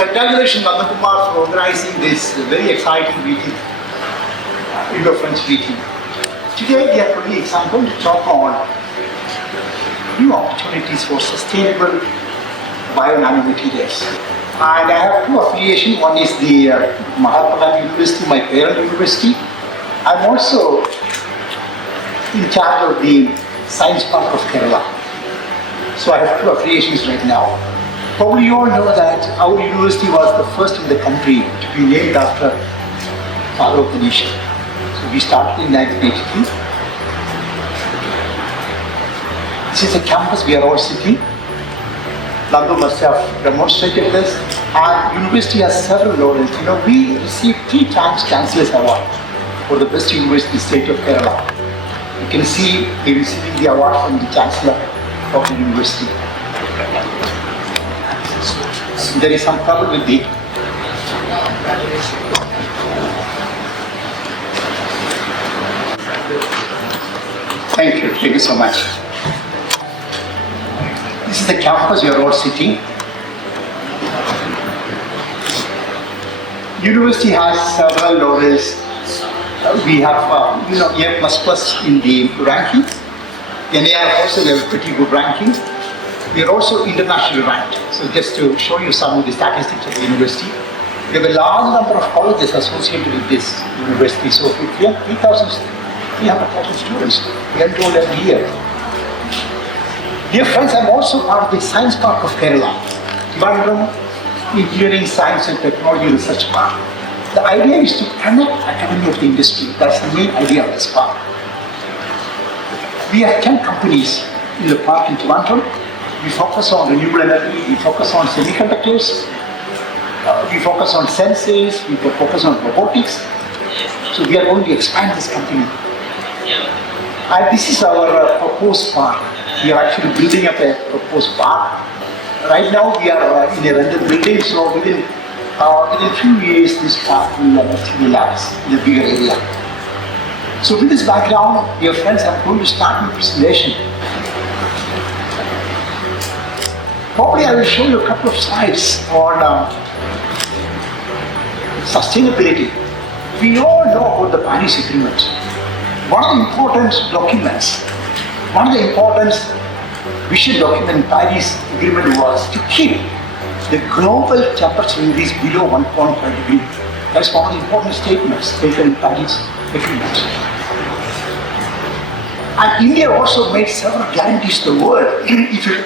Congratulations, Mahatma, for organizing this very exciting meeting, Indo-French meeting. Today, dear colleagues, I'm going to talk on new opportunities for sustainable bio-nanomaterials. And I have two affiliations. One is the Mahatma University, my parent university. I'm also in charge of the Science Park of Kerala. So I have two affiliations right now. Probably you all know that our university was the first in the country to be named after Father of the nation. So we started in 1982. This is a campus we are all sitting. Nando must have demonstrated this. Our university has several laurels. You know, we received 3 times Chancellor's Award for the best university in the state of Kerala. You can see we receiving the award from the Chancellor of the university. There is some trouble with the Thank you so much. This is the campus we are all sitting. University has several laurels. We have A++ in the ranking. NAR also have pretty good ranking. We are also internationally ranked. So just to show you some of the statistics of the university, we have a large number of colleges associated with this university. So we have 300,000 students we enroll every year. Dear friends, I'm also part of the Science Park of Kerala, Engineering, Science and Technology Research Park. The idea is to connect academy of the industry. That's the main idea of this park. We have 10 companies in the park in Toronto. We focus on renewable energy, we focus on semiconductors, we focus on sensors, we focus on robotics. So we are going to expand this company. And this is our proposed park. We are actually building up a proposed park. Right now we are in a rented building, so within a few years this park will materialize in a bigger area. So with this background, dear friends, I'm going to start my presentation. Probably I will show you a couple of slides on sustainability. We all know about the Paris Agreement. One of the important documents, one of the important vision document in Paris Agreement was to keep the global temperature increase below 1.5 degrees. That's one of the important statements taken in Paris Agreement. And India also made several guarantees to the world. If you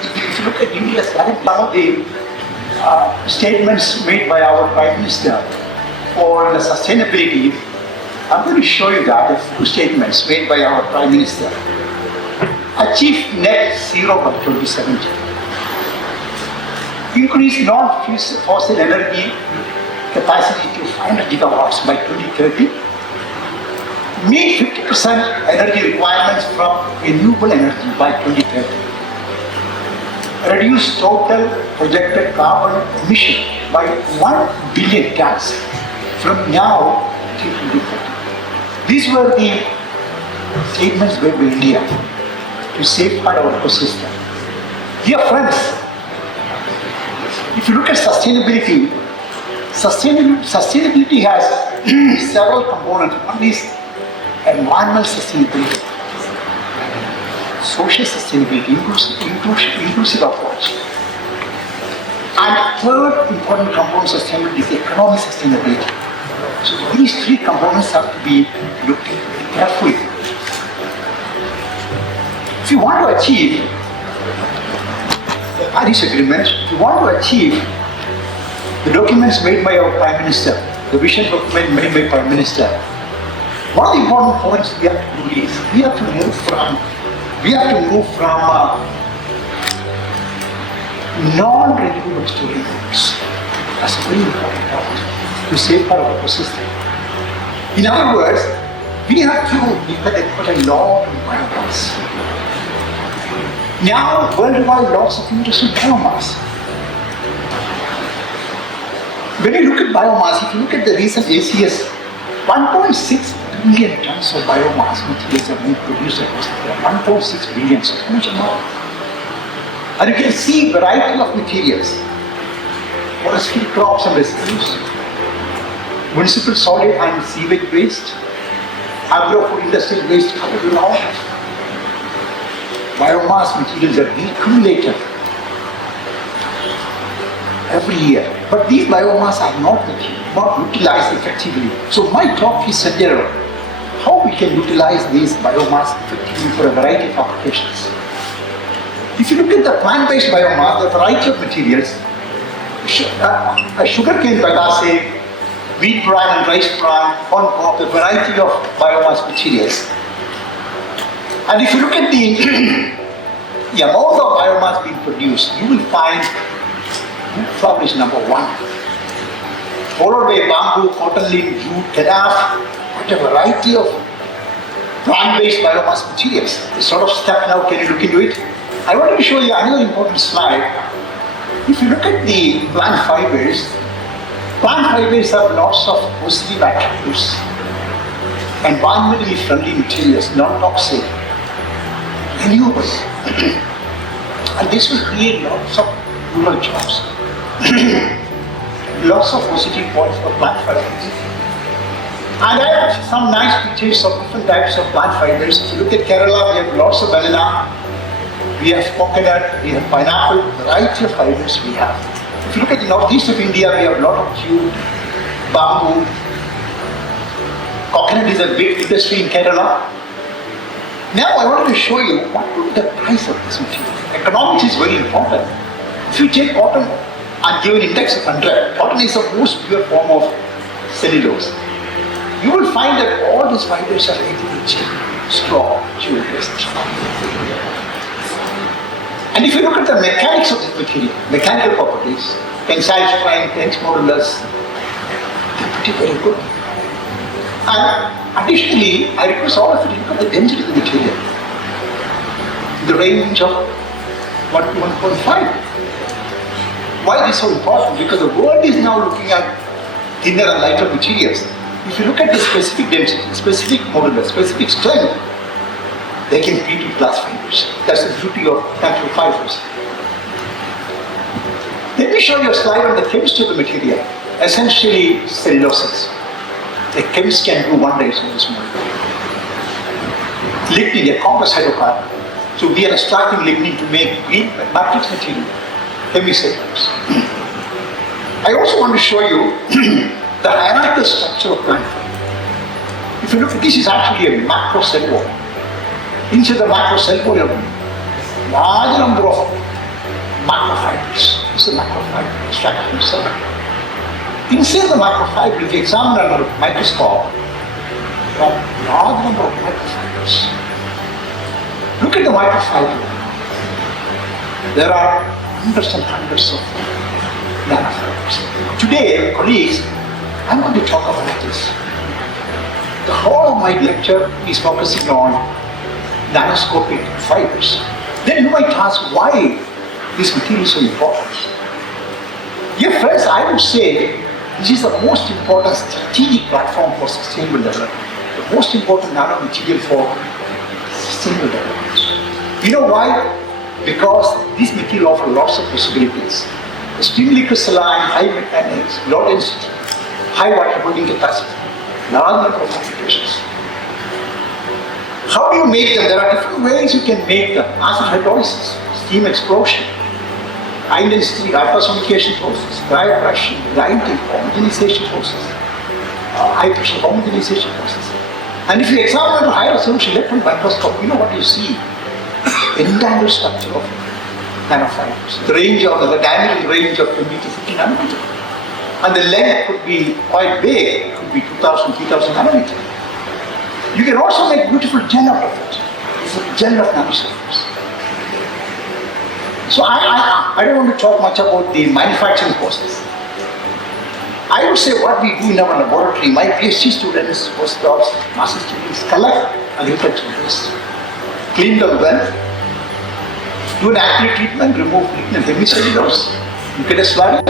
look at India's guarantee, one of the statements made by our Prime Minister for the sustainability, I'm going to show you that, a few statements made by our Prime Minister. Achieve net zero by 2070. Increase non-fossil energy capacity to 500 gigawatts by 2030. Meet 50% energy requirements from renewable energy by 2030. Reduce total projected carbon emission by 1 billion tons from now till 2030. These were the statements made by India to safeguard our ecosystem. Dear friends, if you look at sustainability, sustainability has several components. One is environmental sustainability, social sustainability, inclusive approach. And third important component of sustainability is economic sustainability. So these 3 components have to be looked at carefully. If you want to achieve the Paris Agreement, if you want to achieve the documents made by our Prime Minister, the vision document made by Prime Minister, one of the important points we have to do is we have to move from non-renewable to renewables. That's a very important point to safeguard our ecosystem. In other words, we have to put a law on biomass. Now, worldwide lots of interest in biomass. When you look at biomass, if you look at the recent ACS, 1.6 billion tons of biomass materials have been produced across the world. 1.6 billion, so huge amount. And you can see variety of materials. forestry crops and residues, municipal solid and sewage waste, agro-food industrial waste covered with all. Biomass materials are accumulated every year. But these biomass are not utilized effectively. So my talk is centered on how we can utilize these biomass effectively for a variety of applications. If you look at the plant-based biomass, the variety of materials, a sugarcane bagasse, wheat bran and rice bran, corn cob, a variety of biomass materials. And if you look at the amount of biomass being produced, you will find wood flour is number one, followed by bamboo, cotton lint, jute, calf, quite a variety of plant-based biomass materials. This sort of stuff now, can you look into it? I wanted to show you another important slide. If you look at the plant fibers have lots of positive attributes, environmentally friendly materials, non-toxic, renewable. And this will create lots of rural jobs. Lots of positive points for plant fibers. And I have some nice pictures of different types of plant fibers. If you look at Kerala, we have lots of banana, we have coconut, we have pineapple, variety of fibers we have. If you look at the northeast of India, we have a lot of jute, bamboo. Coconut is a big industry in Kerala. Now I wanted to show you what would be the price of this material. Economics is very important. If you take cotton and give an index of 100, cotton is the most pure form of cellulose. You will find that all these fibers are relatively cheap. Straw, jute, and if you look at the mechanics of this material, mechanical properties, tensile strength, tense modulus, they're pretty very good. And additionally, I request all of you to look at the density of the material. The range of 1 to 1.5. Why is this so important? Because the world is now looking at thinner and lighter materials. If you look at the specific density, specific modulus, specific strength, they can compete with glass fibers. That's the beauty of natural fibers. Let me show you a slide on the chemistry of the material. Essentially, celluloses. The chemist can do wonders on this molecule. Lignin, a complex hydrocarbon. So we are extracting lignin to make green matrix material, hemicellulose. I also want to show you the hierarchical structure of plant fiber. If you look at this, is actually a macro cell wall. Inside the macro cell wall, you have a large number of macrofibers. This is a macrofiber structure of cell. Inside the macrofiber, if you examine under a microscope, there are a large number of microfibers. Look at the microfiber. There are hundreds and hundreds of nanofibers. Today, colleagues, I'm going to talk about this. The whole of my lecture is focusing on nanoscopic fibers. Then you might ask why this material is so important. Dear friends, I would say this is the most important strategic platform for sustainable development. The most important nanomaterial for sustainable development. You know why? Because this material offers lots of possibilities. Extremely crystalline, high mechanics, low density, high water holding capacity, large number of applications. How do you make them? There are different ways you can make them. Acid hydrolysis, steam explosion, high density hypersonication process, cryo-crushing, grinding, homogenization process, high pressure homogenization process. And if you examine under high resolution electron microscope, you know what you see? Entangled structure of nanofibers. The range of the diameter range of 20 to 50 nanometer. And the length could be quite big, it could be 2000, 3000 nanometer. You can also make beautiful gel out of it. It's a gel of nanostructures. So I don't want to talk much about the manufacturing process. I would say what we do in our laboratory, my PhD students, postdocs, master students, collect agricultural waste, clean them well, do an active treatment, remove lignin and hemicellulose, you get a slurry.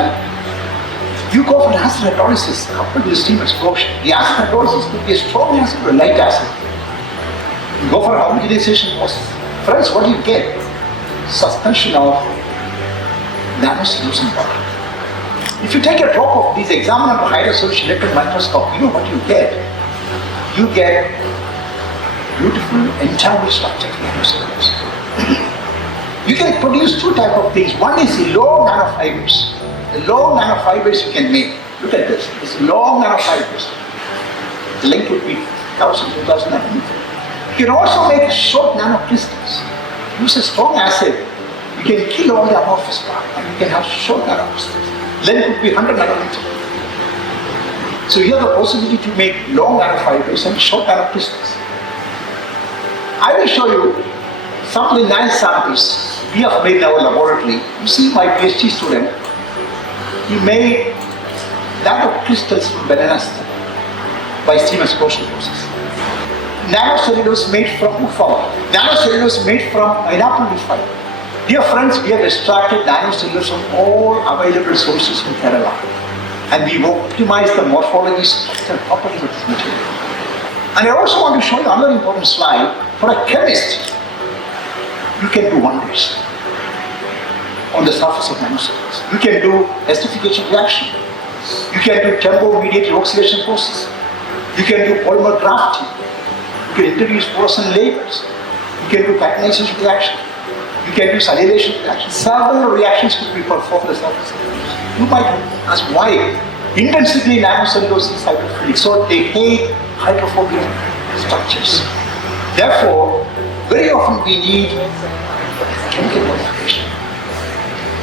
You go for acid hydrolysis coupled with steam explosion. The acid hydrolysis could be a strong acid or a light acid. You go for a homogenization process. Friends, what do you get? Suspension of nanocellulose in water. If you take a drop of these, examine under high resolution electron microscope, you know what you get? You get beautiful entangled structure nanocellulose. You can produce two types of things. One is the low nanofibers. The low nanofibers you can make. Look at this. It's long nanofibers. The length would be 1,000, 2,000 nanometers. You can also make short nanocrystals. Use a strong acid. You can kill all the amorphous part and you can have short nanocrystals. Length would be 100 nanometers. So you have the possibility to make long nanofibers and short nanocrystals. I will show you some of the nice samples we have made in our laboratory. You see my PhD student, he made nanocrystals from banana stem by steam explosion process. Nanocellulose made from UFA. Nanocellulose made from pineapple leaf fiber. Dear friends, we have extracted nanocellulose from all available sources in Kerala. And we optimized the morphology, structure, and properties of this material. And I also want to show you another important slide. For a chemist, you can do wonders on the surface of nanocellulose. You can do esterification reaction. You can do tempo-mediated oxidation process. You can do polymer grafting. You can introduce fluorescent layers. You can do catenation reaction. You can do cellulation reaction. Several reactions could be performed on the surface of nanocellulose. You might ask why. Intrinsically, nanocellulose is hydrophilic, so they hate hydrophobic structures. Therefore, very often we need chemical modification.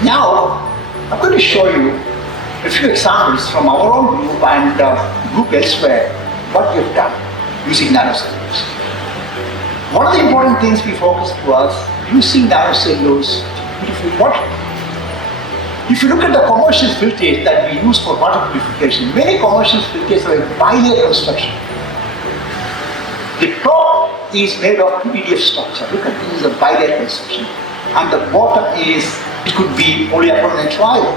Now, I'm going to show you a few examples from our own group and group elsewhere, what we have done using nanocellulose. One of the important things we focused was using nanocellulose to purify water. If you look at the commercial filters that we use for water purification, many commercial filters are a bilateral construction. The top is made of PVDF structure. Look at this is a bilateral construction. And the bottom is, it could be polyacrylamide trial.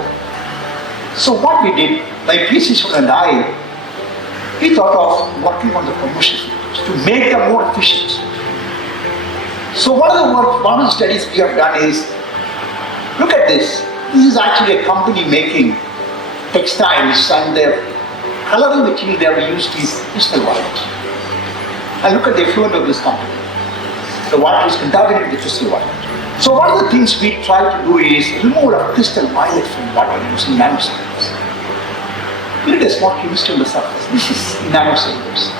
So what we did, my PhD student and I, we thought of working on the commercial filters to make them more efficient. So one of the studies we have done is, look at this. This is actually a company making textiles, and their coloring material they have used is crystal violet. And look at the effluent of this company. The water is contaminated with crystal violet. So one of the things we try to do is remove a crystal violet from water using nanocellulose. Look at a small chemistry on the surface. This is nanocellulose.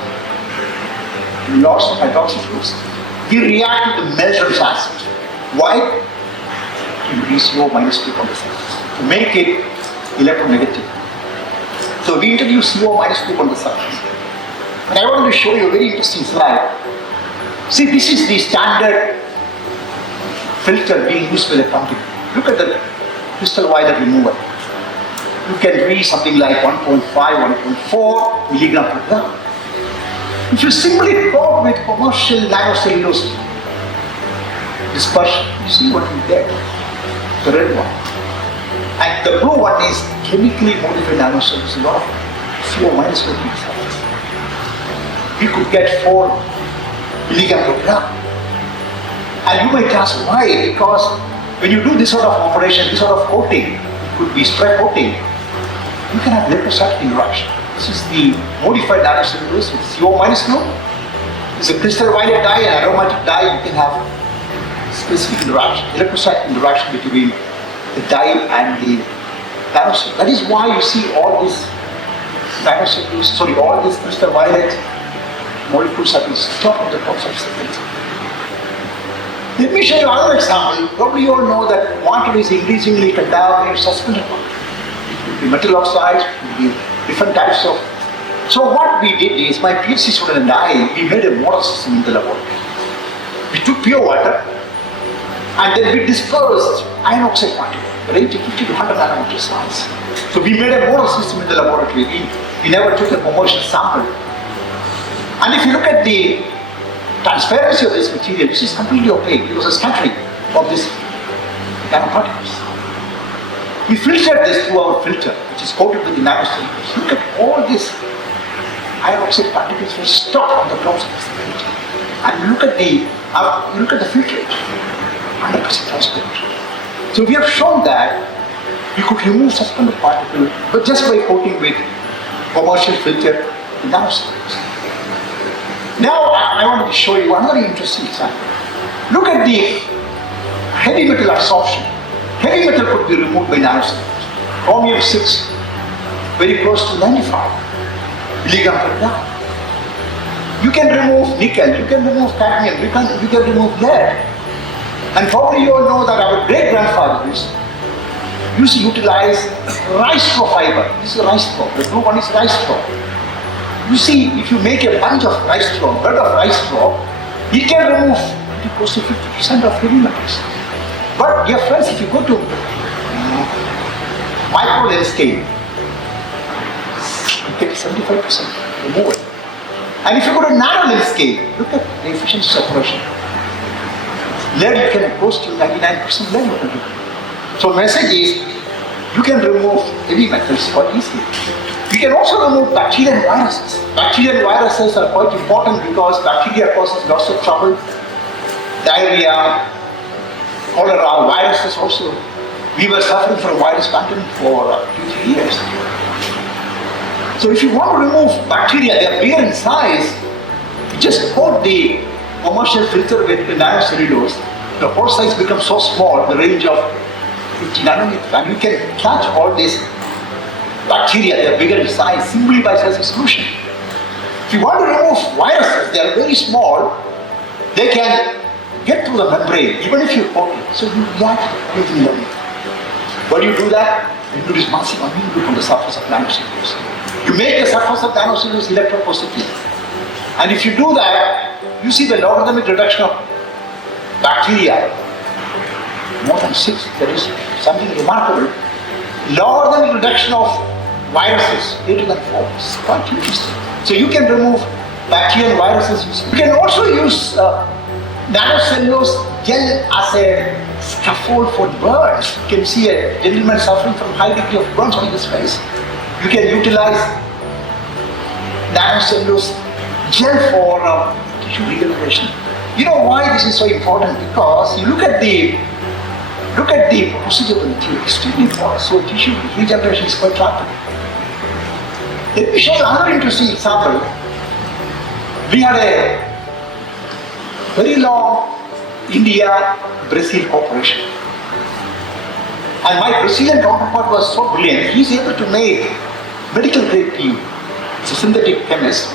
Lots of hydroxyfluoride. We react with the melted acid. Why? To release CO minus group on the surface. To make it electronegative. So we introduce CO minus group on the surface. And I want to show you a very interesting slide. See, this is the standard filter being used by the company. Look at the crystal violet removal. You can read something like 1.5, 1.4 milligram per gram. If you simply coat with commercial nanocellulose dispersion, you see what you get. The red one. And the blue one is chemically modified nanocellulose. A lot of CO minus will be surface. We could get 4 milligram per gram. And you might ask why? Because when you do this sort of operation, this sort of coating, it could be spray coating, you can have electrostatic interaction. This is the modified nanocellulose with CO minus group. It's a crystal violet dye and aromatic dye. You can have specific interaction, electrostatic interaction between the dye and the nanocellulose. That is why you see all this nanocellulose, all this crystal violet molecules at the top of the top of the filter. Let me show you another example. Probably you all know that water is increasingly contaminated suspended water. It could be metal oxides, it could be different types of. So what we did is, my PhD student and I, we made a model system in the laboratory. We took pure water and then we dispersed iron oxide particles, ranging 50 to 100 nanometer size. So we made a model system in the laboratory. We never took a commercial sample. And if you look at the transparency of this material, this is completely opaque. It was a scattering of these nanoparticles. We filtered this through our filter, which is coated with the nanocellulose. Look at all these iron oxide particles were stuck on the clouds of this filter. And look at the filtrate, 100% transparent. So we have shown that you could remove suspended particle, but just by coating with commercial filter in nanocellulose. Now I wanted to show you another interesting example. Look at the heavy metal absorption. Heavy metal could be removed by nanocellulose. Chromium 6, very close to 95 milligram per gram. You can remove nickel, you can remove cadmium, you can remove lead. And probably you all know that our great-grandfathers used to utilize rice straw fiber. This is rice straw. The blue one is rice straw. You see, if you make a bunch of rice straw, bed of rice straw, it can remove close to 50% of heavy metals. But dear friends, if you go to micro length scale, you get 75% removal. And if you go to nano length scale, look at the efficiency separation. Lead you can close to 99% lead you can do. So message is, you can remove heavy metals quite easily. You can also remove bacteria and viruses. Bacteria and viruses are quite important because bacteria causes lots of trouble. Diarrhea, cholera, viruses also. We were suffering from virus contamination for 2-3 years. So if you want to remove bacteria, they are bigger in size, you just coat the commercial filter with the nanocellulose. The pore size becomes so small, the range of 50 nanometers, and you can catch all these bacteria, they are bigger in size, simply by such a solution. If you want to remove viruses, they are very small, they can get through the membrane, even if you coat it. So you react with them. When you do that, you produce massive amine on the surface of nanocellulose. You make the surface of nanocellulose electropositive. And if you do that, you see the logarithmic reduction of bacteria, more than 6, that is something remarkable. Logarithmic reduction of viruses, 8 to the 4, it's quite interesting. So you can remove bacteria and viruses. You can also use nanocellulose gel as a scaffold for burns. You can see a gentleman suffering from high degree of burns on his face. You can utilize nanocellulose gel for tissue regeneration. You know why this is so important? Because you look at the procedure of the material, extremely important. So tissue regeneration is quite rapid. Let me show you another interesting example. We had a very long India-Brazil cooperation. And my Brazilian counterpart was so brilliant, he's able to make medical grade PU. It's a synthetic chemist.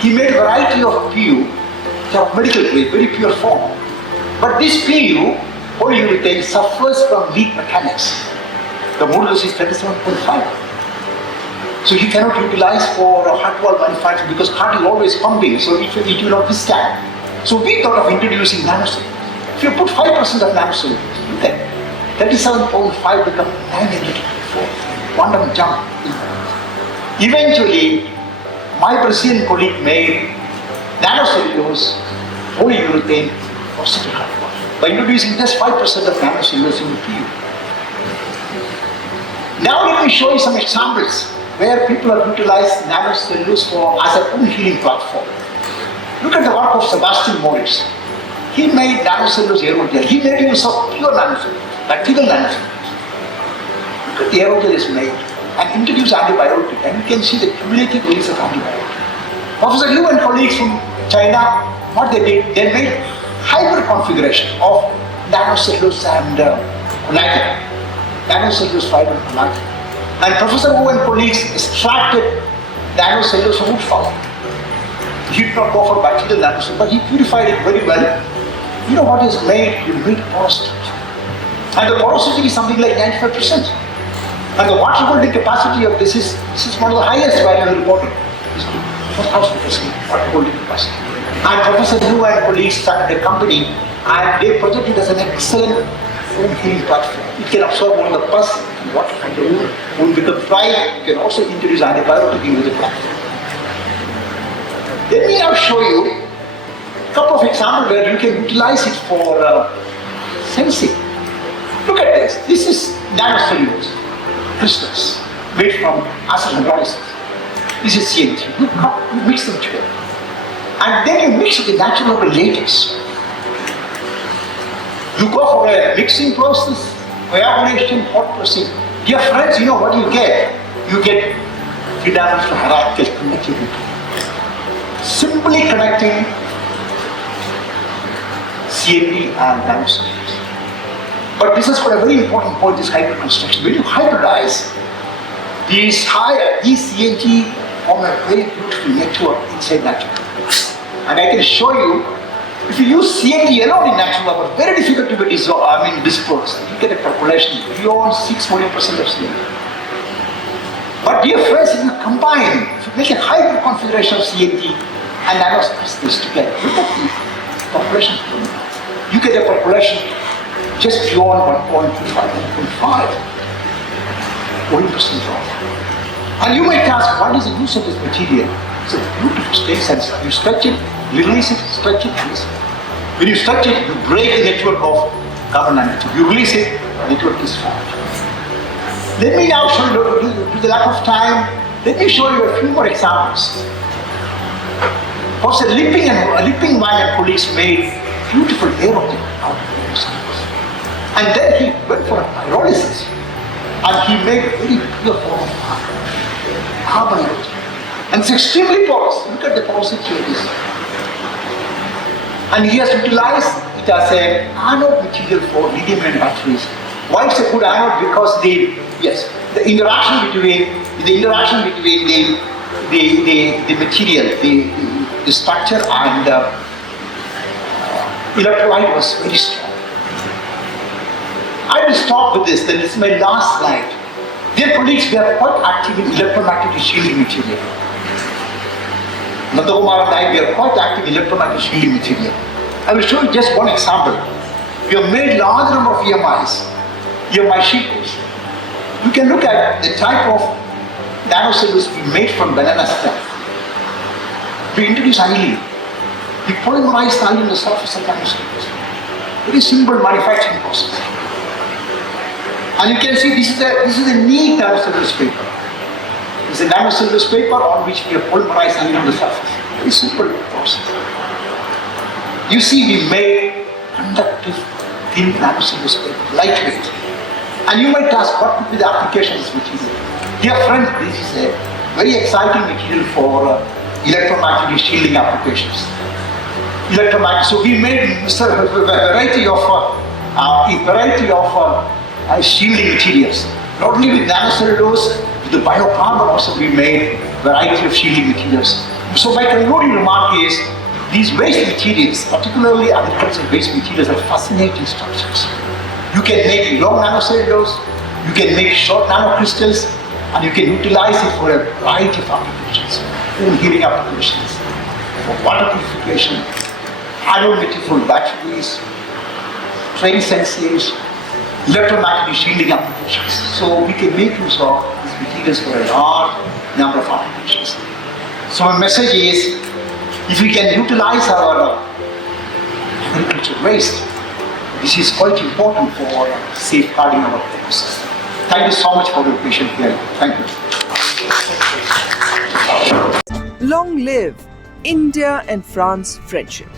He made a variety of PU, of medical grade, very pure form. But this PU, polyurethane, suffers from weak mechanics. The modulus is 37.5. So you cannot utilize for heart valve manufacturing because heart is always pumping, so it will not withstand. So we thought of introducing nanocellulose. If you put 5% of nanocellulose, look at 37.5 become 984. Quantum jump. Eventually, my Brazilian colleague made nanocellulose, polyurethane for city heart valve by introducing just 5% of nanocellulose in the PU. Now let me show you some examples where people have utilized nanocellulose as a wound healing platform. Look at the work of Sebastian Moritz. He made nanocellulose aerogel. He made use of pure nanocellulose, bacterial nanocellulose. Look at the aerogel is made and introduce antibiotic, and you can see the cumulative release of antibiotic. Professor Liu and colleagues from China, what they did, they made hybrid configuration of nanocellulose and collagen, nanocellulose fiber and collagen. And Professor Wu and colleagues extracted nanocellulose from wood fiber. He did not go for bacterial nanocellulose, but he purified it very well. You know what is made? He made porosity. And the porosity is something like 95%. And the water holding capacity of this is one of the highest values reported. It's 4,000% water holding capacity. And Professor Wu and colleagues started a company and they projected it as an excellent wound healing platform. It can absorb all the pus and water from the wound. Wound becomes dry. You can also introduce antibiotic into the platform. Let me now show you a couple of examples where you can utilize it for sensing. Look at this. This is nanocellulose crystals made from acid hydrolysis. This is CN3. You mix them together. And then you mix with the natural rubber latex. You go for a mixing process, coagulation, hot pressing Dear friends, you know what you get? You get three-dimensional hierarchical connectivity. Simply connecting CNT and nanocellulose. But this is for a very important point, this hybrid construction. When you hybridize, these CNT form a very beautiful network inside natural. And I can show you, if you use CNT alone in natural rubber, very difficult to be dispersed. You get a population beyond 6-40% of CNT. But dear friends, if you combine, if you make a hybrid configuration of CNT and nanocellulose together, look at the population. You get a population just beyond 1.25, 1.5, 40% drop. And you might ask, what is the use of this material? It's a beautiful state sensor. You stretch it, release it, stretch it, release it. When you stretch it, you break the network of carbon nanotube. You release it, the network is formed. Let me now show you, due to the lack of time, let me show you a few more examples. Professor Lipping Wang and colleagues made beautiful aerotic out of samples. And then he went for pyrolysis and he made a very pure form of carbon aerotic. And it's extremely porous. Look at the porosity of this. And he has utilized it as a anode material for lithium-ion batteries. Why it's a good anode? Because the interaction between the material, the structure and electrolyte was very strong. I will stop with this. This is my last slide. Dear colleagues, we are quite active in electromagnetic shielding material. Nandakumar and I, we are quite active in electromagnetic shielding material. I will show you just one example. We have made large number of EMI sheets. You can look at the type of nanocellulose we made from banana stem. We introduce annealing. We polymerize the on the surface of nanocellulose. Very simple manufacturing process. And you can see this is a neat nanocellulose paper. This is a nanocellulose paper on which we have polymerized on the surface. Very simple process. You see, we made conductive thin nanocellulose paper, lightweight. And you might ask, what could be the application of this material? Dear friends, this is a very exciting material for electromagnetic shielding applications. So we made a variety of shielding materials. Not only with nanocellulose, with the biopar, but also we made a variety of shielding materials. So my concluding remark is, these waste materials, particularly agricultural waste materials, are fascinating structures. You can make long nanocellulose, you can make short nanocrystals, and you can utilize it for a variety of applications. Even heating applications, for water purification, anode material batteries, train sensors, electromagnetic shielding applications. So we can make use of these materials for a large number of applications. So my message is, if we can utilize our agricultural waste, this is quite important for safeguarding our ecosystem. Thank you so much for your patient hearing. Thank you. Long live India and France friendship.